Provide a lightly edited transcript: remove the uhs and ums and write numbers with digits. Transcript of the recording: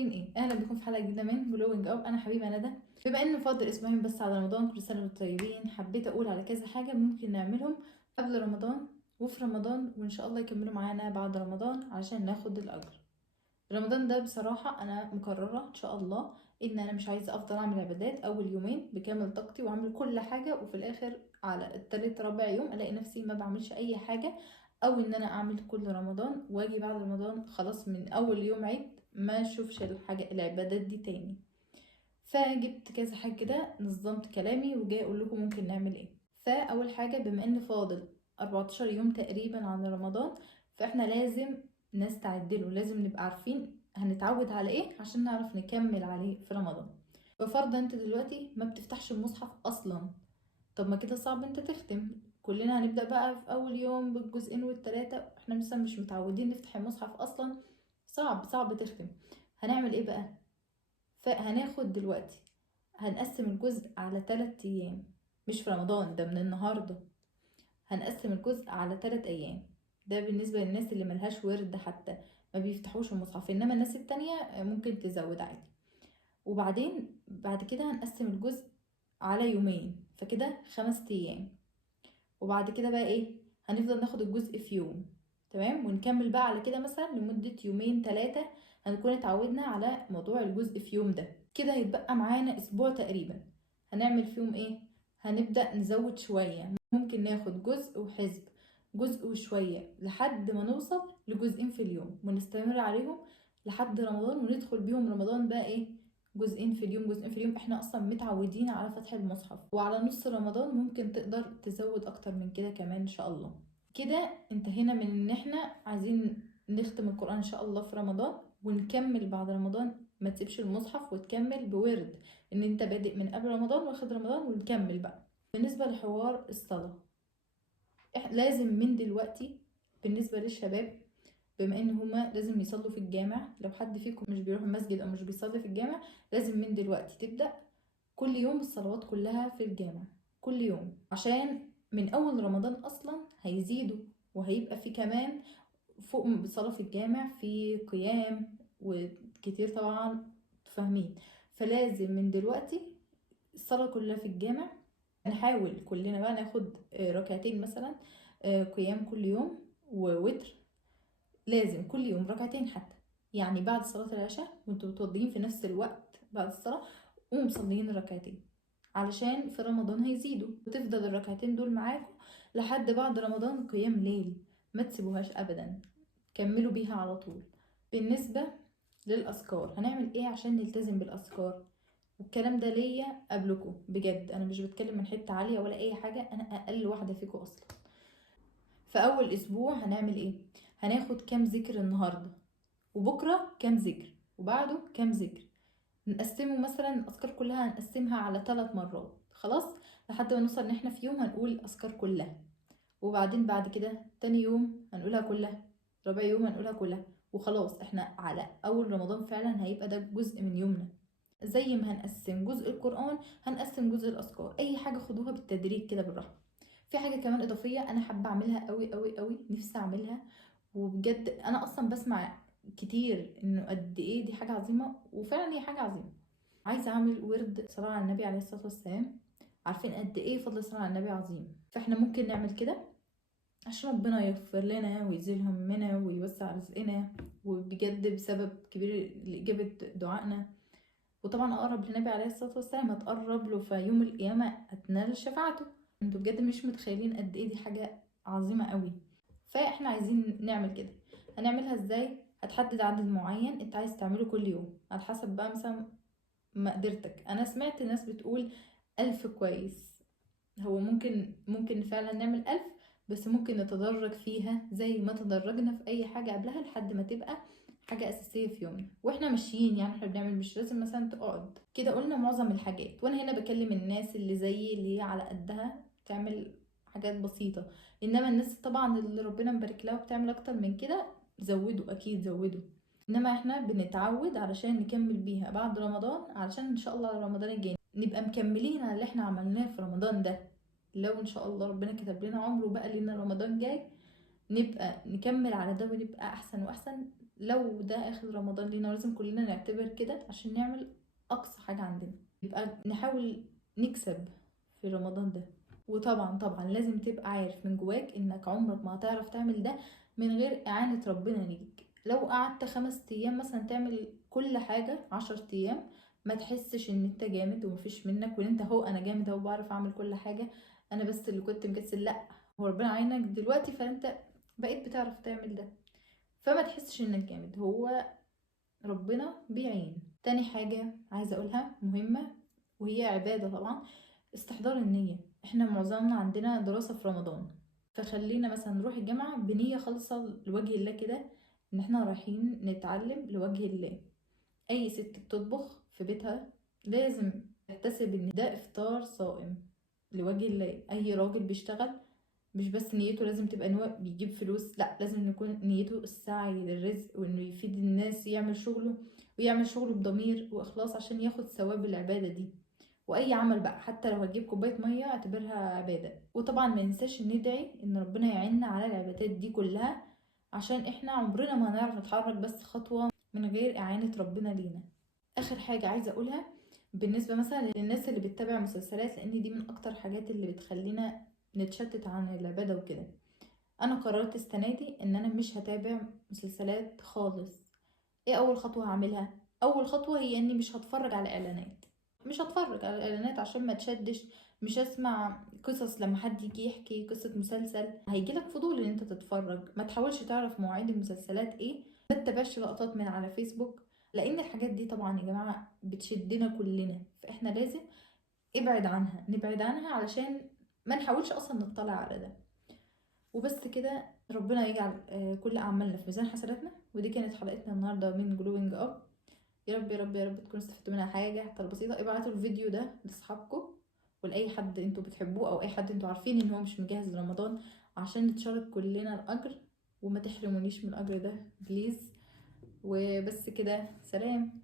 عاملين ايه؟ اهلا بكم في حلقه جديده من جلوينج اب. انا حبيبه ندى. بما ان فاضل اسبوعين بس على رمضان، كل سنه وانتم طيبين. حبيت اقول على كذا حاجه ممكن نعملهم قبل رمضان وفي رمضان، وان شاء الله يكملوا معانا بعد رمضان علشان ناخد الاجر. رمضان ده بصراحه انا مقرره ان شاء الله ان انا مش عايزه افضل اعمل عبادات اول يومين بكامل طاقتي واعمل كل حاجه، وفي الاخر على التالت رابع يوم الاقي نفسي ما بعملش اي حاجه، او ان انا اعمل كل رمضان واجي بعد رمضان خلاص من اول يوم عيد ما اشوفش الحاجه العبادات دي تاني. فجبت كذا حاجه كده، نظمت كلامي وجاي اقول لكم ممكن نعمل ايه. فاول حاجه، بما ان فاضل 14 يوم تقريبا عن رمضان، فاحنا لازم نستعد له، لازم نبقى عارفين هنتعود على ايه عشان نعرف نكمل عليه في رمضان. ففرضا انت دلوقتي ما بتفتحش المصحف اصلا، طب ما كده صعب انت تختم. كلنا هنبدأ بقى في اول يوم بالجزئين والتلاتة، احنا مثلا مش متعودين نفتح المصحف اصلا، صعب تختم. هنعمل ايه بقى؟ فهناخد دلوقتي، هنقسم الجزء على 3 ايام، مش في رمضان، ده من النهاردة. هنقسم الجزء على 3 ايام، ده بالنسبة للناس اللي ملهاش ورد حتى ما بيفتحوش المصحف، انما الناس التانية ممكن تزود عادي. وبعدين بعد كده هنقسم الجزء على يومين، فكده 5 ايام. وبعد كده بقى ايه؟ هنفضل ناخد الجزء في يوم، تمام، ونكمل بقى على كده مثلا لمدة يومين 3، هنكون اتعودنا على موضوع الجزء في يوم ده. كده هيتبقى معانا اسبوع تقريبا. هنعمل فيهم ايه؟ هنبدأ نزود شوية، ممكن ناخد جزء وحزب، جزء وشوية، لحد ما نوصل لجزئين في اليوم ونستمر عليهم لحد رمضان، وندخل بيهم رمضان بقى ايه؟ جزئين في اليوم جزئين في اليوم. احنا اصلا متعودين على فتح المصحف، وعلى نص رمضان ممكن تقدر تزود اكتر من كده كمان ان شاء الله. كده انتهينا من ان احنا عايزين نختم القرآن ان شاء الله في رمضان ونكمل بعد رمضان. ما تسيبش المصحف وتكمل بورد ان انت بادئ من قبل رمضان واخد رمضان، ونكمل بقى. بالنسبة لحوار الصلاة، لازم من دلوقتي بالنسبة للشباب، بما ان هما لازم يصلوا في الجامع، لو حد فيكم مش بيروح المسجد او مش بيصلي في الجامع، لازم من دلوقتي تبدأ كل يوم الصلوات كلها في الجامع، كل يوم، عشان من اول رمضان اصلا هيزيدوا، وهيبقى في كمان فوق صلاة في الجامع في قيام وكتير طبعا، فاهمين. فلازم من دلوقتي الصلاة كلها في الجامع. نحاول كلنا بقى ناخد ركعتين مثلا قيام كل يوم، ووتر لازم كل يوم ركعتين حتى، يعني بعد صلاة العشاء وانتوا متوضيين في نفس الوقت بعد الصلاة قوموا مصليين الركعتين، علشان في رمضان هيزيدوا، وتفضل الركعتين دول معاكم لحد بعد رمضان قيام ليل، ما تسيبوهاش ابدا، كملوا بيها على طول. بالنسبة للأذكار، هنعمل ايه عشان نلتزم بالأذكار؟ والكلام ده ليا قبلكم بجد، انا مش بتكلم من حتة عالية ولا اي حاجة، انا اقل واحدة فيكم اصلا. في اول اسبوع هنعمل ايه؟ هناخد كام ذكر النهاردة، وبكرة كام ذكر، وبعده كام ذكر. نقسمه مثلا الأذكار كلها هنقسمها على 3 مرات خلاص، لحد ما نوصل ان احنا في يوم هنقول الأذكار كلها، وبعدين بعد كده تاني يوم هنقولها كلها، رابع يوم هنقولها كلها، وخلاص احنا على أول رمضان فعلا هيبقى ده جزء من يومنا. زي ما هنقسم جزء القرآن هنقسم جزء الأذكار، أي حاجة خدوها بالتدريج كده بالراحة. في حاجة كمان إضافية أنا حابة أعملها قوي قوي قوي، نفسي أعملها، وبجد أنا أصلا بسمع كتير إنه قد إيه دي حاجة عظيمة، وفعلا هي حاجة عظيمة. عايزة أعمل ورد صلاة على النبي عليه الصلاة والسلام. عارفين قد إيه فضل الصلاة على النبي عظيم، فإحنا ممكن نعمل كده عشان ربنا يغفر لنا ويزيل همنا ويوسع رزقنا، وبجد بسبب كبير لإجابة دعائنا. وطبعا اقرب للنبي عليه الصلاه والسلام هتقرب له، في يوم القيامه هتنال شفاعته. انتوا بجد مش متخيلين قد ايه دي حاجه عظيمه قوي. فاحنا عايزين نعمل كده. هنعملها ازاي؟ هتحدد عدد معين انت عايز تعمله كل يوم، على حسب بقى مثلا مقدرتك. انا سمعت ناس بتقول 1000 كويس، هو ممكن فعلا نعمل 1000، بس ممكن نتدرج فيها زي ما تدرجنا في اي حاجه قبلها لحد ما تبقى حاجة أساسية في يومنا واحنا ماشيين. يعني احنا بنعمل، مش لازم مثلا تقعد كده. قلنا معظم الحاجات، وانا هنا بكلم الناس اللي زي اللي هي على قدها تعمل حاجات بسيطة، انما الناس طبعا اللي ربنا مبارك لها وبتعمل اكتر من كده زودوا، اكيد زودوا. انما احنا بنتعود علشان نكمل بيها بعد رمضان، علشان ان شاء الله رمضان الجاي نبقى مكملين على اللي احنا عملناه في رمضان ده. لو ان شاء الله ربنا كتب لنا عمره بقى لنا رمضان جاي، نبقى نكمل على ده ونبقى احسن واحسن لو ده اخر رمضان لينا لازم كلنا نعتبر كده عشان نعمل اقصى حاجة عندنا، يبقى نحاول نكسب في رمضان ده. وطبعا طبعا لازم تبقى عارف من جواك انك عمرك ما هتعرف تعمل ده من غير اعانة ربنا ليك. لو قعدت 5 ايام مثلا تعمل كل حاجة 10 ايام، ما تحسش ان انت جامد ومفيش منك وان انت هو انا جامد اهو بعرف اعمل كل حاجة، انا بس اللي كنت مكسل. لا، هو ربنا عينك دلوقتي فانت بقيت بتعرف تعمل ده، فما تحسش انك جامد، هو ربنا بيعين. تاني حاجة عايزة اقولها مهمة وهي عبادة طبعا، استحضار النية. احنا معظمنا عندنا دراسة في رمضان، فخلينا مثلا نروح الجامعة بنية خالصة لوجه الله كده، ان احنا رايحين نتعلم لوجه الله. اي ست بتطبخ في بيتها لازم تحتسب ان ده افطار صائم لوجه الله. اي راجل بيشتغل مش بس نيته لازم تبقى ان هو بيجيب فلوس، لا، لازم يكون نيته السعي للرزق وانه يفيد الناس، يعمل شغله ويعمل شغله بضمير واخلاص عشان ياخد ثواب العبادة دي. واي عمل بقى حتى لو هتجيب كوبايه ميه اعتبرها عباده. وطبعا ما ننساش ندعي ان ربنا يعيننا على العبادات دي كلها، عشان احنا عمرنا ما هنعرف نتحرك بس خطوه من غير اعانه ربنا لينا. اخر حاجه عايزه اقولها بالنسبه مثلا للناس اللي بتتابع مسلسلات، لان دي من اكتر حاجات اللي بتخلينا نتشتت عن العباده وكده. انا قررت السنه دي ان انا مش هتابع مسلسلات خالص. ايه اول خطوه هعملها؟ اول خطوه هي اني مش هتفرج على اعلانات. مش هتفرج على الاعلانات عشان ما تشدش، مش اسمع قصص لما حد يجي يحكي قصة مسلسل هيجيلك فضول ان انت تتفرج. ما تحاولش تعرف مواعيد المسلسلات ايه، ما تتابعش لقطات من على فيسبوك، لان الحاجات دي طبعا يا جماعة بتشدنا كلنا، فاحنا لازم نبعد عنها علشان ما نحاولش اصلا نطلع على ده. وبس كده، ربنا يجعل كل اعمالنا في ميزان حسناتنا. ودي كانت حلقتنا النهارده من جلوينج اب. يا رب يا رب يا رب تكونوا استفدتوا منها حاجة حتى لو بسيطة. ابعتوا الفيديو ده لاصحابكم ولأي حد انتوا بتحبوه او اي حد انتوا عارفين ان هو مش مجهز لرمضان، عشان نتشارك كلنا الأجر وما تحرمونيش من الأجر ده بليز. وبس كده، سلام.